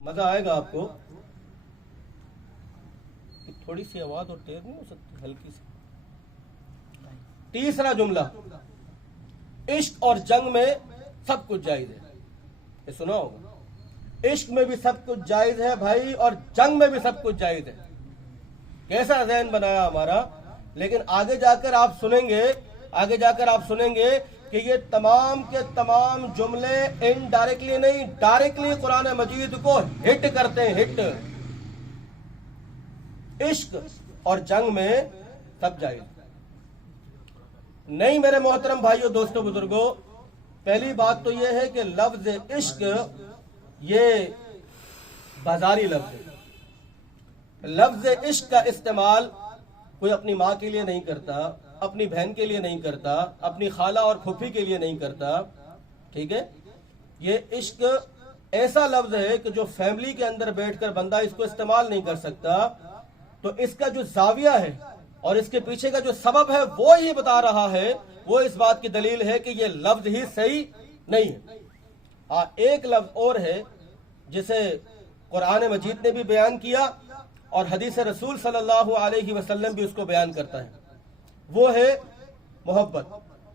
مزہ آئے گا آپ کو. تھوڑی سی آواز اور تیز نہیں ہو سکتی, ہلکی سی. تیسرا جملہ, عشق اور جنگ میں سب کچھ جائز ہے. یہ سنا ہوگا, عشق میں بھی سب کچھ جائز ہے بھائی, اور جنگ میں بھی سب کچھ جائز ہے. کیسا ذہن بنایا ہمارا. لیکن آگے جا کر آپ سنیں گے کہ یہ تمام کے تمام جملے انڈائریکٹلی نہیں, ڈائریکٹلی قرآن مجید کو ہٹ کرتے ہیں. ہٹ. عشق اور جنگ میں سب جائز نہیں. میرے محترم بھائیوں, دوستوں, بزرگوں, پہلی بات تو یہ ہے کہ لفظ عشق یہ بازاری لفظ ہے. لفظ عشق کا استعمال کوئی اپنی ماں کے لیے نہیں کرتا, اپنی بہن کے لیے نہیں کرتا, اپنی خالہ اور پھوپھی کے لیے نہیں کرتا. ٹھیک ہے. یہ عشق ایسا لفظ ہے کہ جو فیملی کے اندر بیٹھ کر بندہ اس کو استعمال نہیں کر سکتا. تو اس کا جو زاویہ ہے اور اس کے پیچھے کا جو سبب ہے وہ یہ بتا رہا ہے, وہ اس بات کی دلیل ہے کہ یہ لفظ ہی صحیح نہیں ہے. ایک لفظ اور ہے جسے قرآن مجید نے بھی بیان کیا اور حدیث رسول صلی اللہ علیہ وسلم بھی اس کو بیان کرتا ہے, وہ ہے محبت.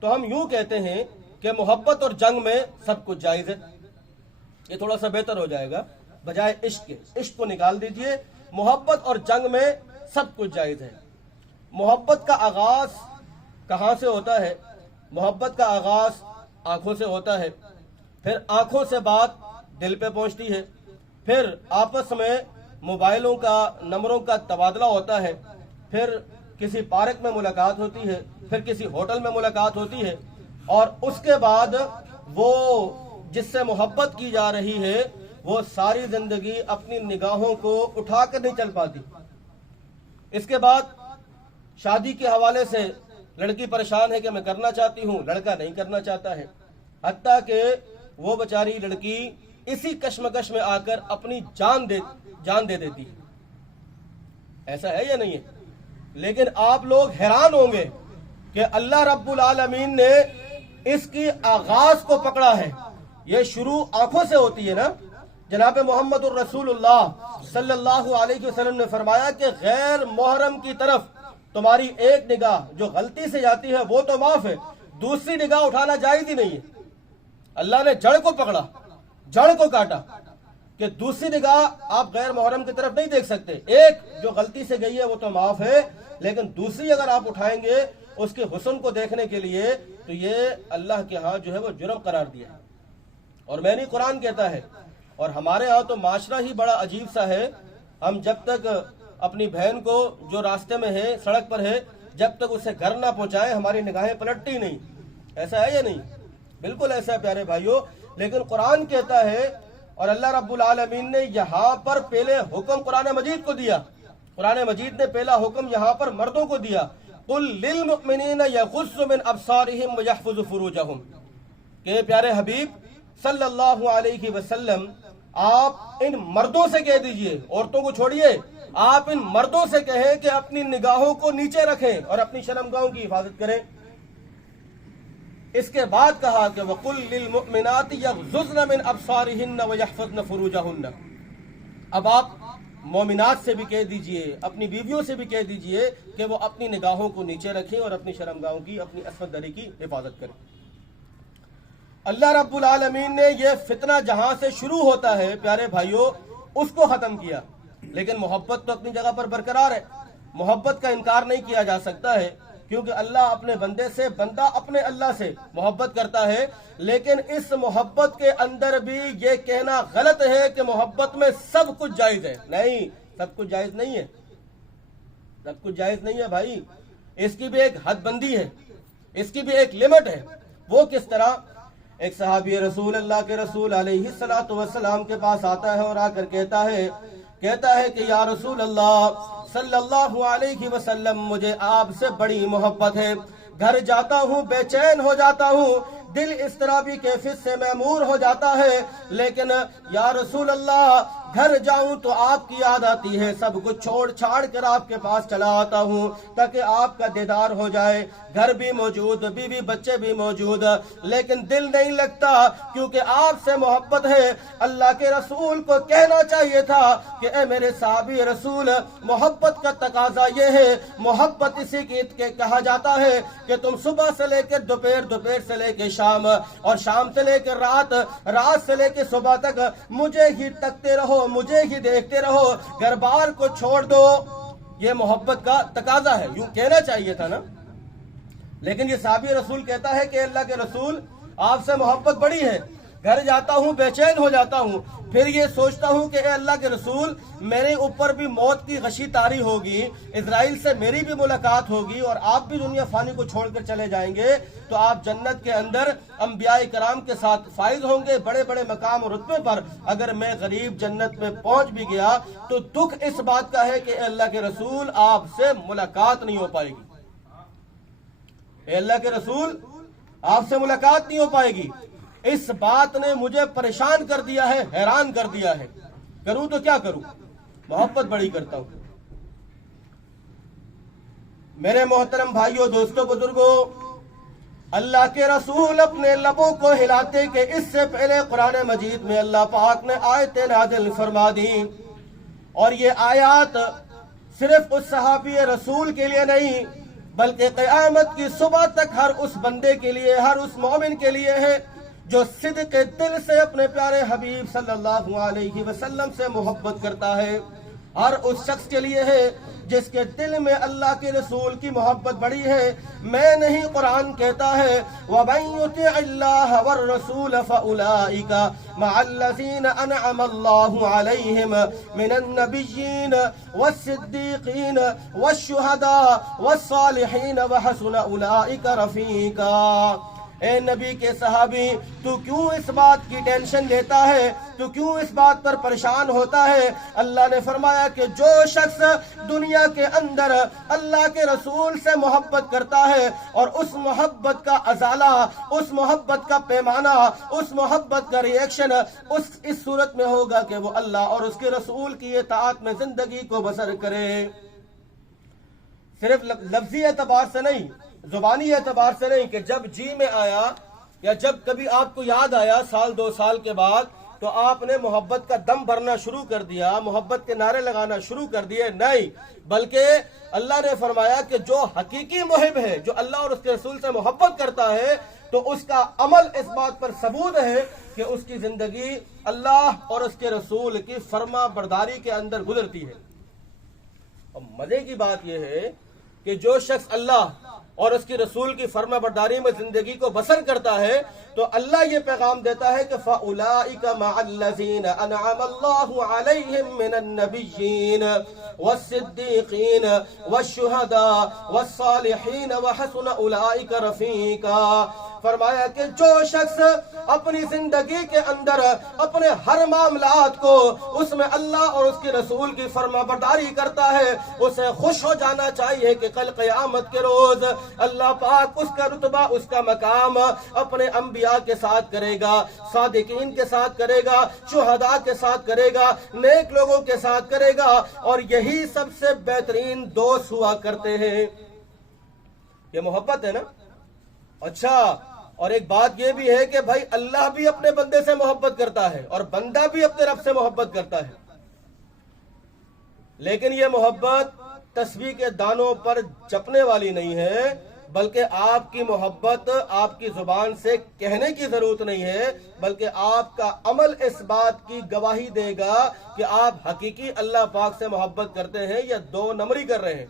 تو ہم یوں کہتے ہیں کہ محبت اور جنگ میں سب کچھ جائز ہے. یہ تھوڑا سا بہتر ہو جائے گا, بجائے عشق کے. عشق کو نکال دیجئے, محبت اور جنگ میں سب کچھ جائز ہے. محبت کا آغاز کہاں سے ہوتا ہے؟ محبت کا آغاز آنکھوں سے ہوتا ہے, پھر آنکھوں سے بات دل پہ پہنچتی ہے, پھر آپس میں موبائلوں کا نمبروں کا تبادلہ ہوتا ہے, پھر کسی پارک میں ملاقات ہوتی ہے, پھر کسی ہوٹل میں ملاقات ہوتی ہے, اور اس کے بعد وہ جس سے محبت کی جا رہی ہے وہ ساری زندگی اپنی نگاہوں کو اٹھا کر نہیں چل پاتی. اس کے بعد شادی کے حوالے سے لڑکی پریشان ہے کہ میں کرنا چاہتی ہوں, لڑکا نہیں کرنا چاہتا ہے, حتیٰ کہ وہ بیچاری لڑکی اسی کشمکش میں آ کر اپنی جان دے دیتی ہے. ایسا ہے یا نہیں ہے؟ لیکن آپ لوگ حیران ہوں گے کہ اللہ رب العالمین نے اس کی آغاز کو پکڑا ہے. یہ شروع آنکھوں سے ہوتی ہے نا. جناب محمد الرسول اللہ صلی اللہ علیہ وسلم نے فرمایا کہ غیر محرم کی طرف تمہاری ایک نگاہ جو غلطی سے جاتی ہے وہ تو معاف ہے, دوسری نگاہ اٹھانا جائز ہی نہیں ہے. اللہ نے جڑ کو پکڑا, جڑ کو کاٹا کہ دوسری نگاہ آپ غیر محرم کی طرف نہیں دیکھ سکتے. ایک جو غلطی سے گئی ہے وہ تو معاف ہے, لیکن دوسری اگر آپ اٹھائیں گے اس کے حسن کو دیکھنے کے لیے تو یہ اللہ کے ہاں جو ہے وہ جرم قرار دیا ہے. اور میں نہیں, قرآن کہتا ہے. اور ہمارے ہاں تو معاشرہ ہی بڑا عجیب سا ہے. ہم جب تک اپنی بہن کو جو راستے میں ہے, سڑک پر ہے, جب تک اسے گھر نہ پہنچائے ہماری نگاہیں پلٹتی نہیں. ایسا ہے یا نہیں؟ بالکل ایسا ہے پیارے بھائیوں. لیکن قرآن کہتا ہے, اور اللہ رب العالمین نے یہاں پر پہلے حکم قرآن مجید کو دیا. قرآن مجید نے پہلا حکم یہاں پر مردوں کو دیا, قل للمؤمنین یغضوا من ابصارہم ویحفظوا فروجہم, کہ پیارے حبیب صلی اللہ علیہ وسلم آپ ان مردوں سے کہہ دیجئے, عورتوں کو چھوڑیے, آپ ان مردوں سے کہیں کہ اپنی نگاہوں کو نیچے رکھیں اور اپنی شرمگاہوں کی حفاظت کریں. اس کے بعد کہا کہ وَقُلْ لِلْمُؤْمِنَاتِ يَغْضُضْنَ مِنْ أَبْصَارِهِنَّ وَيَحْفَظْنَ فُرُوجَهُنَّ. اب آپ مومنات سے بھی کہہ دیجئے, اپنی بیویوں سے بھی کہہ دیجئے کہ وہ اپنی نگاہوں کو نیچے رکھیں اور اپنی شرمگاہوں کی, اپنی عصمت دری کی حفاظت کریں. اللہ رب العالمین نے یہ فتنہ جہاں سے شروع ہوتا ہے پیارے بھائیوں اس کو ختم کیا. لیکن محبت تو اپنی جگہ پر برقرار ہے. محبت کا انکار نہیں کیا جا سکتا ہے, کیونکہ اللہ اپنے بندے سے, بندہ اپنے اللہ سے محبت کرتا ہے. لیکن اس محبت کے اندر بھی یہ کہنا غلط ہے کہ محبت میں سب کچھ جائز ہے. نہیں, سب کچھ جائز نہیں ہے. سب کچھ جائز نہیں ہے بھائی. اس کی بھی ایک حد بندی ہے, اس کی بھی ایک لمٹ ہے. وہ کس طرح؟ ایک صحابی رسول اللہ کے رسول علیہ السلام کے پاس آتا ہے اور آ کر کہتا ہے کہ یا رسول اللہ صلی اللہ علیہ وسلم, مجھے آپ سے بڑی محبت ہے. گھر جاتا ہوں بے چین ہو جاتا ہوں, دل اس طرح بھی کیفیت سے معمور ہو جاتا ہے. لیکن یا رسول اللہ گھر جاؤں تو آپ کی یاد آتی ہے، سب کچھ چھوڑ چھاڑ کر آپ کے پاس چلا آتا ہوں تاکہ آپ کا دیدار ہو جائے، گھر بھی موجود، بیوی بچے بھی موجود، لیکن دل نہیں لگتا کیونکہ آپ سے محبت ہے۔ اللہ کے رسول کو کہنا چاہیے تھا کہ اے میرے صحابی رسول، محبت کا تقاضا یہ ہے، محبت اسی کی کہا جاتا ہے کہ تم صبح سے لے کے دوپہر، دوپہر سے لے کے شام، اور شام سے لے کے رات، رات سے لے کے صبح تک مجھے ہی تکتے رہو، مجھے ہی دیکھتے رہو، گھر بار کو چھوڑ دو۔ یہ محبت کا تقاضا ہے، یوں کہنا چاہیے تھا نا، لیکن یہ صحابی رسول کہتا ہے کہ اللہ کے رسول آپ سے محبت بڑی ہے، گھر جاتا ہوں بے چین ہو جاتا ہوں، پھر یہ سوچتا ہوں کہ اے اللہ کے رسول میرے اوپر بھی موت کی غشی طاری ہوگی، اسرائیل سے میری بھی ملاقات ہوگی اور آپ بھی دنیا فانی کو چھوڑ کر چلے جائیں گے، تو آپ جنت کے اندر انبیاء کرام کے ساتھ فائز ہوں گے بڑے بڑے مقام اور رتبے پر، اگر میں غریب جنت میں پہنچ بھی گیا تو دکھ اس بات کا ہے کہ اے اللہ کے رسول آپ سے ملاقات نہیں ہو پائے گی، اے اللہ کے رسول آپ سے ملاقات نہیں ہو پائے گی۔ اس بات نے مجھے پریشان کر دیا ہے، حیران کر دیا ہے، کروں تو کیا کروں، محبت بڑی کرتا ہوں۔ میرے محترم بھائیوں، دوستوں، بزرگوں، اللہ کے رسول اپنے لبوں کو ہلاتے کہ اس سے پہلے قرآن مجید میں اللہ پاک نے آیتیں نازل فرما دی، اور یہ آیات صرف اس صحابی رسول کے لیے نہیں بلکہ قیامت کی صبح تک ہر اس بندے کے لیے، ہر اس مومن کے لیے ہے جو صدق دل سے اپنے پیارے حبیب صلی اللہ علیہ وسلم سے محبت کرتا ہے، ہر اس شخص کے لیے ہے جس کے دل میں اللہ کے رسول کی محبت بڑی ہے۔ میں نہیں، قرآن کہتا ہے وَمَن يُطِعِ اللَّهَ وَالرَّسُولَ فَأُولَٰئِكَ مَعَ الَّذِينَ أَنْعَمَ اللَّهُ عَلَيْهِمْ مِنَ النَّبِيِّينَ وَالصِّدِّيقِينَ وَالشُّهَدَاءِ وَالصَّالِحِينَ وَحَسُنَ أُولَٰئِكَ رَفِيقًا۔ اے نبی کے صحابی، تو کیوں اس بات کی ٹینشن لیتا ہے، تو کیوں اس بات پر پریشان ہوتا ہے؟ اللہ نے فرمایا کہ جو شخص دنیا کے اندر اللہ کے رسول سے محبت کرتا ہے اور اس محبت کا ازالہ، اس محبت کا پیمانہ، اس محبت کا ریئیکشن اس صورت میں ہوگا کہ وہ اللہ اور اس کے رسول کی اطاعت میں زندگی کو بسر کرے، صرف لفظی اعتبار سے نہیں، زبانی اعتبار سے نہیں کہ جب جی میں آیا یا جب کبھی آپ کو یاد آیا سال دو سال کے بعد تو آپ نے محبت کا دم بھرنا شروع کر دیا، محبت کے نعرے لگانا شروع کر دیے، نہیں، بلکہ اللہ نے فرمایا کہ جو حقیقی محب ہے، جو اللہ اور اس کے رسول سے محبت کرتا ہے، تو اس کا عمل اس بات پر ثبوت ہے کہ اس کی زندگی اللہ اور اس کے رسول کی فرما برداری کے اندر گزرتی ہے۔ اور مزے کی بات یہ ہے کہ جو شخص اللہ اور اس کی رسول کی فرما برداری میں زندگی کو بسر کرتا ہے تو اللہ یہ پیغام دیتا ہے کہ فَأُولَٰئِكَ مَعَ الَّذِينَ أَنْعَمَ اللَّهُ عَلَيْهِمْ مِنَ النَّبِيِّينَ وَالصِّدِّيقِينَ وَالشُّهَدَاءِ وَالصَّالِحِينَ وَحَسُنَ أُولَٰئِكَ رَفِيقًا۔ فرمایا کہ جو شخص اپنی زندگی کے اندر اپنے ہر معاملات کو اس میں اللہ اور اس کے رسول کی فرما برداری کرتا ہے، اسے خوش ہو جانا چاہیے کہ کل قیامت کے روز اللہ پاک اس کا رتبہ، اس کا مقام اپنے انبیاء کے ساتھ کرے گا، صادقین کے ساتھ کرے گا، شہداء کے ساتھ کرے گا، نیک لوگوں کے ساتھ کرے گا، اور یہی سب سے بہترین دوست ہوا کرتے ہیں۔ یہ محبت ہے نا؟ اچھا، اور ایک بات یہ بھی ہے کہ بھائی اللہ بھی اپنے بندے سے محبت کرتا ہے اور بندہ بھی اپنے رب سے محبت کرتا ہے، لیکن یہ محبت تسبیح کے دانوں پر جپنے والی نہیں ہے، بلکہ آپ کی محبت آپ کی زبان سے کہنے کی ضرورت نہیں ہے، بلکہ آپ کا عمل اس بات کی گواہی دے گا کہ آپ حقیقی اللہ پاک سے محبت کرتے ہیں یا دو نمبری کر رہے ہیں۔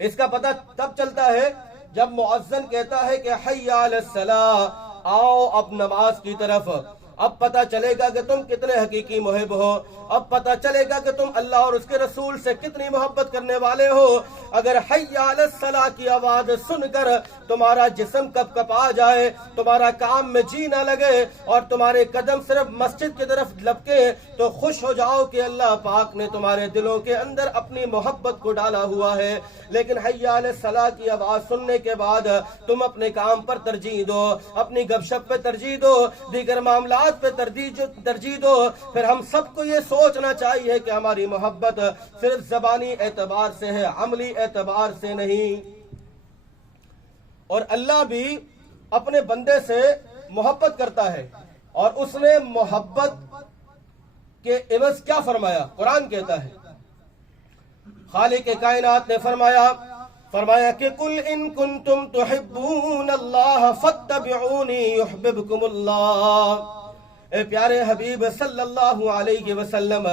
اس کا پتہ تب چلتا ہے جب مؤذن کہتا ہے کہ حی علی الصلاۃ، آؤ اب نماز کی طرف، اب پتہ چلے گا کہ تم کتنے حقیقی محب ہو۔ اب پتہ چلے گا کہ تم اللہ اور اس کے رسول سے کتنی محبت کرنے والے ہو۔ اگر حی علی الصلاۃ کی آواز سن کر تمہارا جسم کپ کپ آ جائے، تمہارا کام میں جی نہ لگے اور تمہارے قدم صرف مسجد کی طرف لپکے، تو خوش ہو جاؤ کہ اللہ پاک نے تمہارے دلوں کے اندر اپنی محبت کو ڈالا ہوا ہے۔ لیکن حی علی الصلاۃ کی آواز سننے کے بعد تم اپنے کام پر ترجیح دو، اپنی گپ شپ پہ ترجیح دو، دیگر معاملات پہ ترجیح دو۔ پھر ہم سب کو یہ سوچنا چاہیے کہ ہماری محبت صرف زبانی اعتبار سے ہے، عملی اعتبار سے نہیں۔ اور اللہ بھی اپنے بندے سے محبت کرتا ہے، اور اس نے محبت کے عوض کیا فرمایا؟ قرآن کہتا ہے، خالق کائنات نے فرمایا کہ قل ان کنتم تحبون اللہ فاتبعونی یحببکم اللہ۔ اے پیارے حبیب صلی اللہ علیہ وسلم،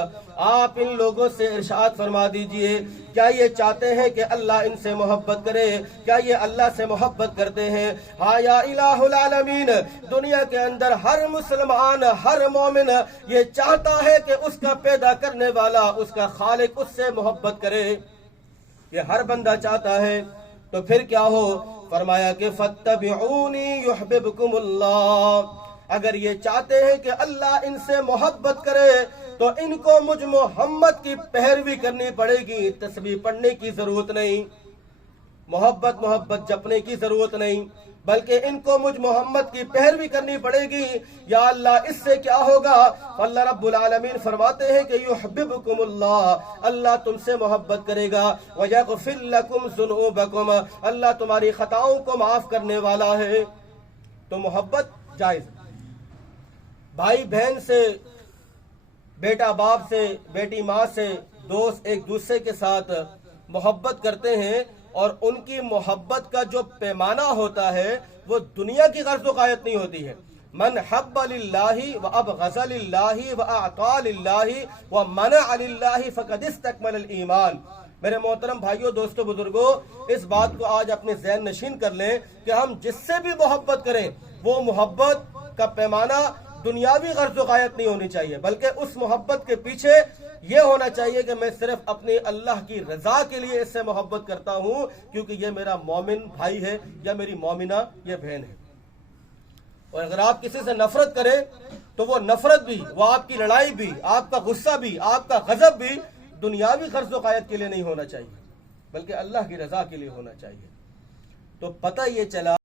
آپ ان لوگوں سے ارشاد فرما دیجئے، کیا یہ چاہتے ہیں کہ اللہ ان سے محبت کرے؟ کیا یہ اللہ سے محبت کرتے ہیں؟ ہاں یا الہ العالمین، دنیا کے اندر ہر مسلمان، ہر مومن یہ چاہتا ہے کہ اس کا پیدا کرنے والا، اس کا خالق اس سے محبت کرے، یہ ہر بندہ چاہتا ہے۔ تو پھر کیا ہو؟ فرمایا کہ فاتبعونی یحببکم اللہ۔ اگر یہ چاہتے ہیں کہ اللہ ان سے محبت کرے تو ان کو مجھ محمد کی پیروی کرنی پڑے گی، تسبیح پڑھنے کی ضرورت نہیں، محبت جپنے کی ضرورت نہیں، بلکہ ان کو مجھ محمد کی پیروی کرنی پڑے گی۔ یا اللہ اس سے کیا ہوگا؟ اللہ رب العالمین فرماتے ہیں کہ یحببکم اللہ، اللہ تم سے محبت کرے گا، ویغفر لکم ذنوبکم، اللہ تمہاری خطاؤں کو معاف کرنے والا ہے۔ تو محبت جائز، بھائی بہن سے، بیٹا باپ سے، بیٹی ماں سے، دوست ایک دوسرے کے ساتھ محبت کرتے ہیں، اور ان کی محبت کا جو پیمانہ ہوتا ہے وہ دنیا کی غرض و غایت نہیں ہوتی ہے۔ من حب للہ وابغض للہ واعطى للہ ومنع للہ فقد استکمل الایمان۔ میرے محترم بھائیوں، دوستوں، بزرگوں، اس بات کو آج اپنے ذہن نشین کر لیں کہ ہم جس سے بھی محبت کریں وہ محبت کا پیمانہ دنیاوی غرض و غایت نہیں ہونی چاہیے، بلکہ اس محبت کے پیچھے یہ ہونا چاہیے کہ میں صرف اپنے اللہ کی رضا کے لیے اس سے محبت کرتا ہوں، کیونکہ یہ میرا مومن بھائی ہے یا میری مومنہ یہ بہن ہے۔ اور اگر آپ کسی سے نفرت کریں تو وہ نفرت بھی، وہ آپ کی لڑائی بھی، آپ کا غصہ بھی، آپ کا غضب بھی دنیاوی غرض و غایت کے لیے نہیں ہونا چاہیے، بلکہ اللہ کی رضا کے لیے ہونا چاہیے۔ تو پتہ یہ چلا